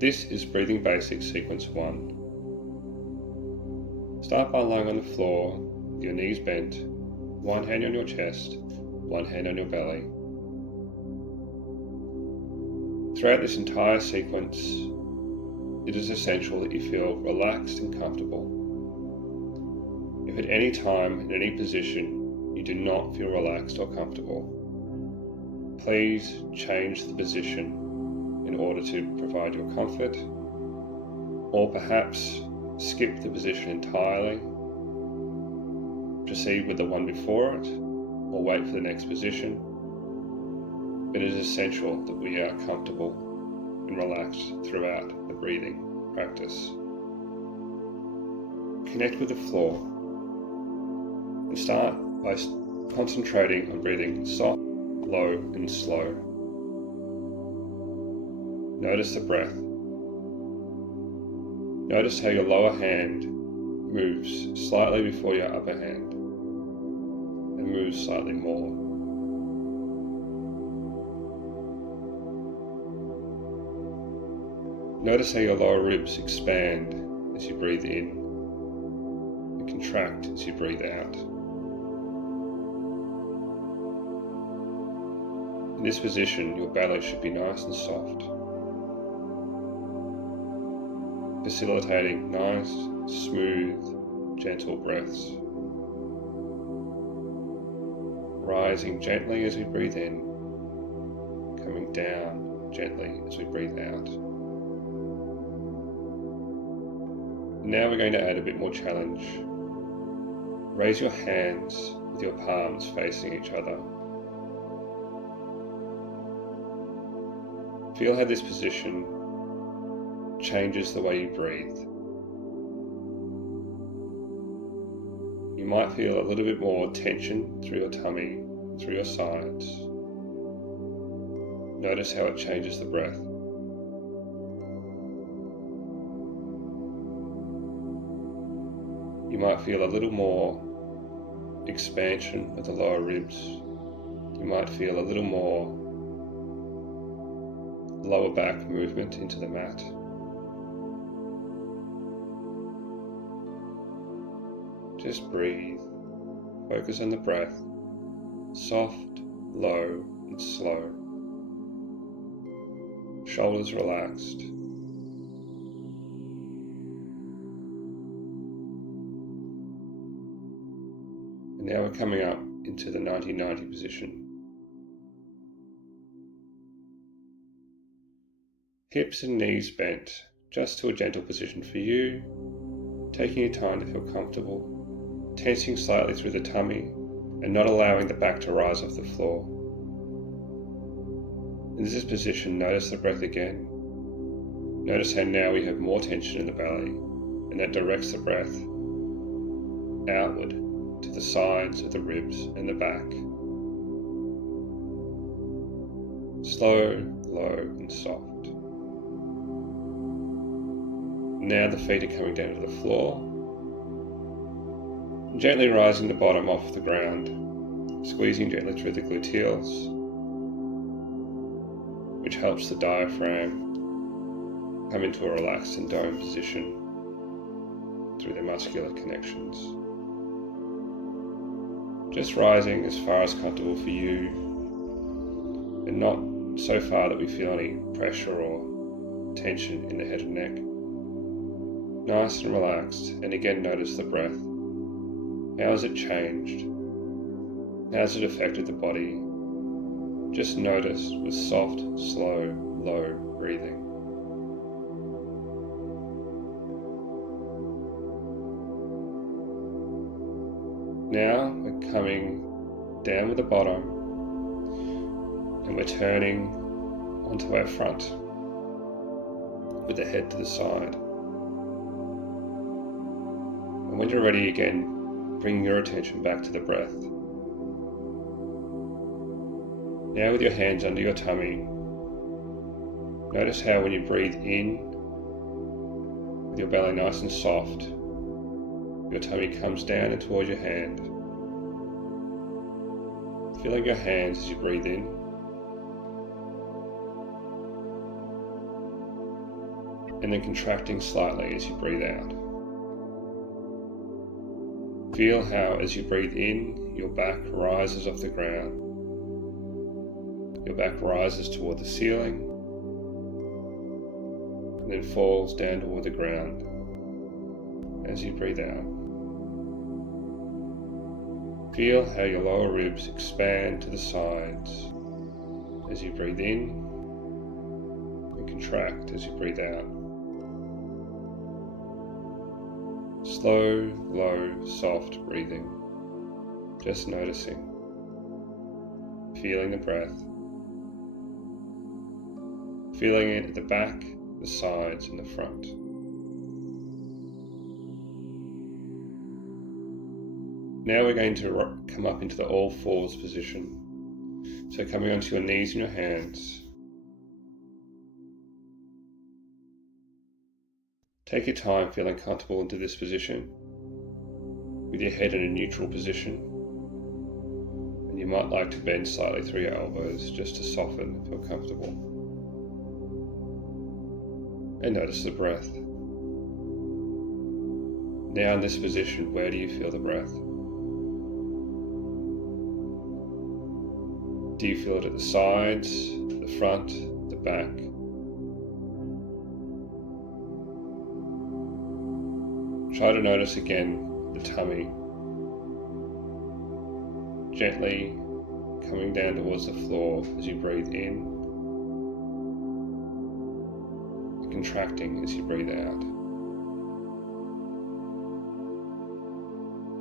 This is Breathing Basics Sequence 1. Start by lying on the floor with your knees bent, one hand on your chest, one hand on your belly. Throughout this entire sequence, it is essential that you feel relaxed and comfortable. If at any time, in any position, you do not feel relaxed or comfortable, please change the position in order to provide your comfort, or perhaps skip the position entirely, proceed with the one before it, or wait for the next position. But it is essential that we are comfortable and relaxed throughout the breathing practice. Connect with the floor and start by concentrating on breathing soft, low and slow. Notice the breath. Notice how your lower hand moves slightly before your upper hand and moves slightly more. Notice how your lower ribs expand as you breathe in and contract as you breathe out. In this position, your belly should be nice and soft, facilitating nice, smooth, gentle breaths. Rising gently as we breathe in, coming down gently as we breathe out. Now we're going to add a bit more challenge. Raise your hands with your palms facing each other. Feel how this position changes the way you breathe. You might feel a little bit more tension through your tummy, through your sides. Notice how it changes the breath. You might feel a little more expansion of the lower ribs. You might feel a little more lower back movement into the mat. Just breathe. Focus on the breath. Soft, low, and slow. Shoulders relaxed. And now we're coming up into the 90-90 position. Hips and knees bent, just to a gentle position for you, taking your time to feel comfortable, tensing slightly through the tummy and not allowing the back to rise off the floor. In this position, notice the breath again. Notice how now we have more tension in the belly, and that directs the breath outward to the sides of the ribs and the back. Slow, low and soft. Now the feet are coming down to the floor, gently rising the bottom off the ground, squeezing gently through the gluteals, which helps the diaphragm come into a relaxed and dome position through the muscular connections. Just rising as far as comfortable for you, and not so far that we feel any pressure or tension in the head and neck. Nice and relaxed, and again notice the breath. How has it changed? How has it affected the body? Just notice with soft, slow, low breathing. Now we're coming down with the bottom and we're turning onto our front with the head to the side. And when you're ready again, bring your attention back to the breath. Now with your hands under your tummy, notice how when you breathe in, with your belly nice and soft, your tummy comes down and towards your hand. Feeling your hands as you breathe in. and then contracting slightly as you breathe out. Feel how, as you breathe in, your back rises off the ground. Your back rises toward the ceiling and then falls down toward the ground as you breathe out. Feel how your lower ribs expand to the sides as you breathe in and contract as you breathe out. Slow, low, soft breathing. Just noticing. Feeling the breath. Feeling it at the back, the sides, and the front. Now we're going to come up into the all fours position. So coming onto your knees and your hands. Take your time feeling comfortable into this position with your head in a neutral position. And you might like to bend slightly through your elbows just to soften and feel comfortable. And notice the breath. Now in this position, where do you feel the breath? Do you feel it at the sides, the front, the back? Try to notice again the tummy, gently coming down towards the floor as you breathe in, and contracting as you breathe out.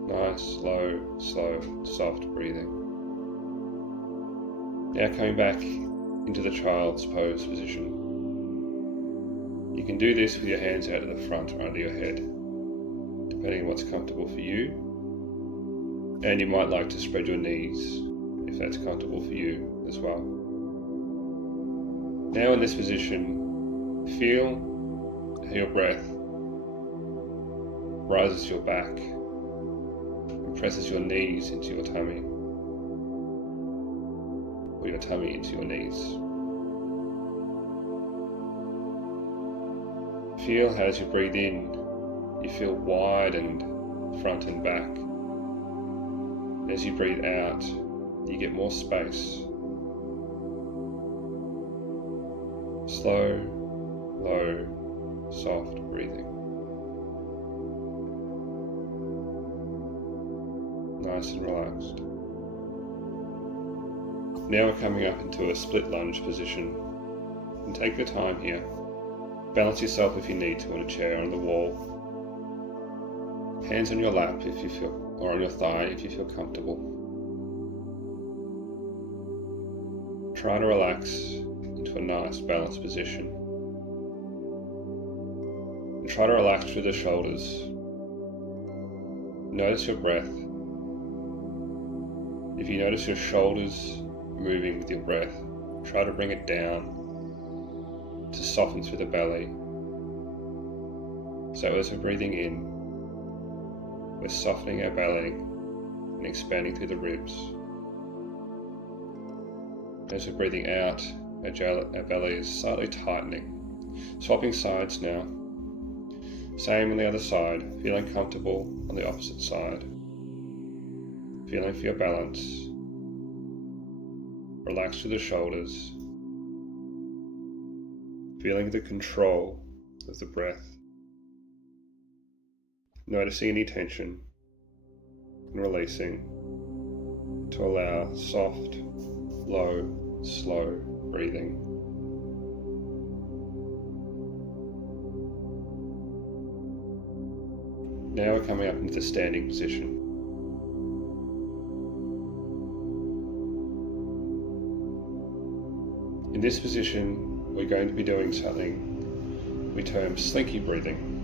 Nice, slow, soft breathing. Now coming back into the child's pose position. You can do this with your hands out at the front or under your head, depending on what's comfortable for you. And you might like to spread your knees if that's comfortable for you as well. Now in this position, feel how your breath rises your back and presses your knees into your tummy, or your tummy into your knees. Feel how as you breathe in, you feel widened front and back. And as you breathe out, you get more space. Slow, low, soft breathing. Nice and relaxed. Now we're coming up into a split lunge position. And take the time here. Balance yourself if you need to on a chair or on the wall. Hands on your lap if you feel, or on your thigh if you feel comfortable. Try to relax into a nice balanced position. And try to relax through the shoulders. Notice your breath. If you notice your shoulders moving with your breath, try to bring it down to soften through the belly. So as we're breathing in, we're softening our belly and expanding through the ribs. As we're breathing out, our belly is slightly tightening. Swapping sides now. Same on the other side, feeling comfortable on the opposite side. Feeling for your balance. Relax through the shoulders. Feeling the control of the breath. Noticing any tension and releasing to allow soft, low, slow breathing. Now we're coming up into the standing position. In this position, we're going to be doing something we term slinky breathing,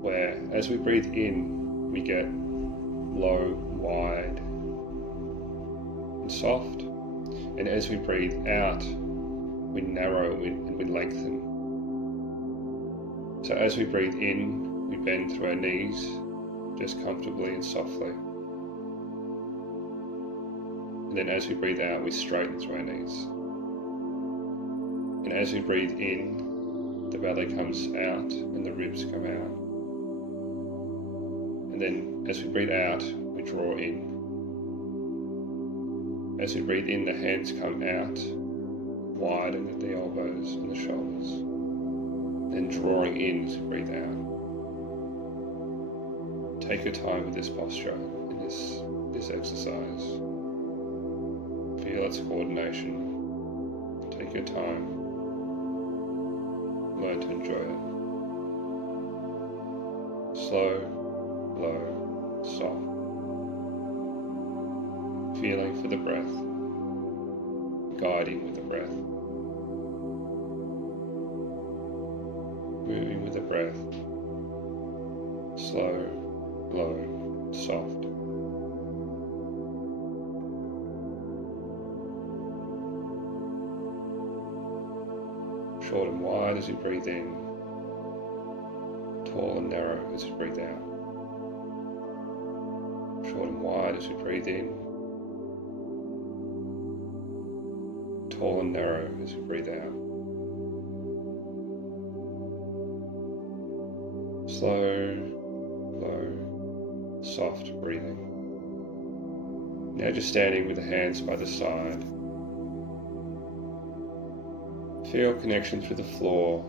where as we breathe in, we get low, wide, and soft, and as we breathe out, we narrow and we lengthen. So as we breathe in, we bend through our knees, just comfortably and softly. And then as we breathe out, we straighten through our knees. And as we breathe in, the belly comes out and the ribs come out. And then as we breathe out, we draw in. As we breathe in, the hands come out, widen at the elbows and the shoulders. Then drawing in as we breathe out. Take your time with this posture in this exercise. Feel its coordination. Take your time. Learn to enjoy it. Slow, low, soft. Feeling for the breath. Guiding with the breath. Moving with the breath. Slow, low, soft. Short and wide as you breathe in. Tall and narrow as you breathe out. Short and wide as you breathe in. Tall and narrow as you breathe out. Slow, low, soft breathing. Now just standing with the hands by the side. Feel connection through the floor.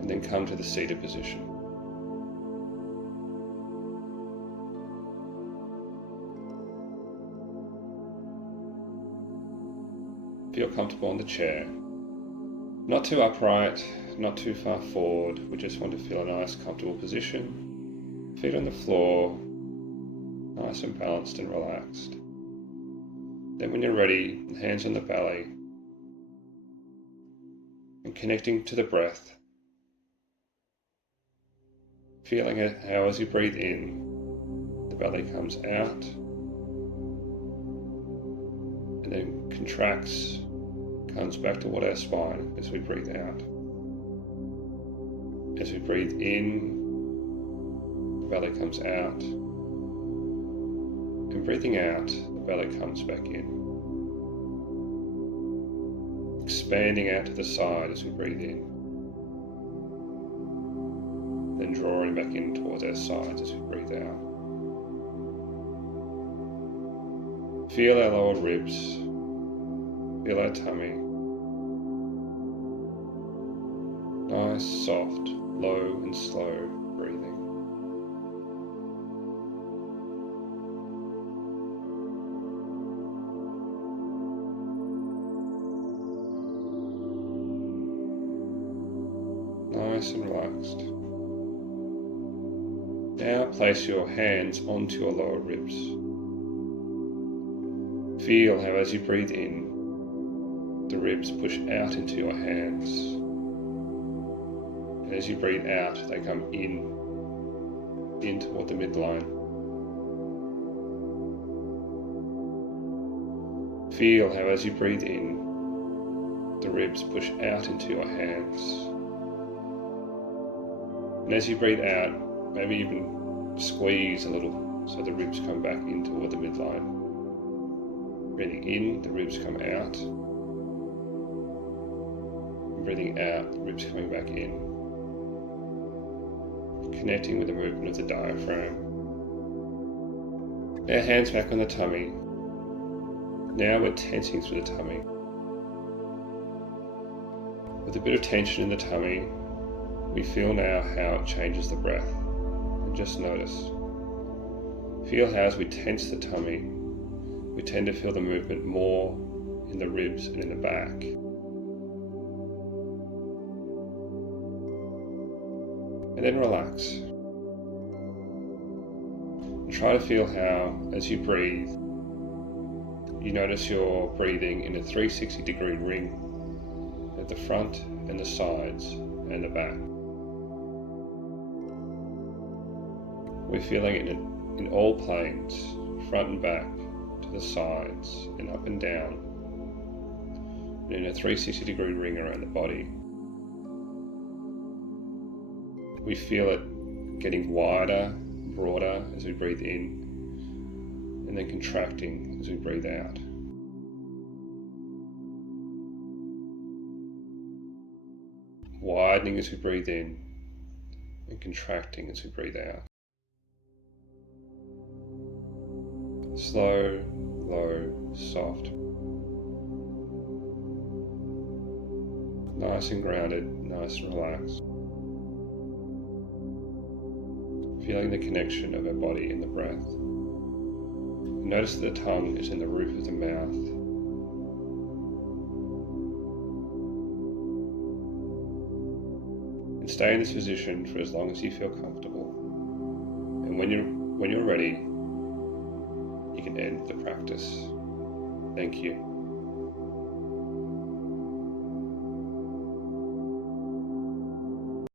And then come to the seated position. Feel comfortable on the chair. Not too upright, not too far forward. We just want to feel a nice comfortable position. Feet on the floor, nice and balanced and relaxed. Then when you're ready, hands on the belly and connecting to the breath. Feeling it how as you breathe in, the belly comes out and then contracts, comes back toward our spine as we breathe out. As we breathe in, the belly comes out, and breathing out, the belly comes back in. Expanding out to the side as we breathe in, then drawing back in towards our sides as we breathe out. Feel our lower ribs, feel our tummy. Nice, soft, low and slow breathing. Nice and relaxed. Now place your hands onto your lower ribs. Feel how as you breathe in, the ribs push out into your hands. And as you breathe out, they come in toward the midline. Feel how as you breathe in, the ribs push out into your hands. And as you breathe out, maybe even squeeze a little so the ribs come back in toward the midline. Breathing in, the ribs come out. And breathing out, the ribs coming back in. Connecting with the movement of the diaphragm. Now hands back on the tummy. Now we're tensing through the tummy. With a bit of tension in the tummy, we feel now how it changes the breath. And just notice. Feel how as we tense the tummy, we tend to feel the movement more in the ribs and in the back. And then relax. And try to feel how, as you breathe, you notice you're breathing in a 360-degree ring at the front and the sides and the back. We're feeling it in all planes, front and back, to the sides and up and down, and in a 360-degree ring around the body. We feel it getting wider, broader as we breathe in, and then contracting as we breathe out. widening as we breathe in and contracting as we breathe out. Slow, low, soft. Nice and grounded, nice and relaxed. Feeling the connection of our body and the breath. Notice that the tongue is in the roof of the mouth. And stay in this position for as long as you feel comfortable. And when you're ready, you can end the practice. Thank you.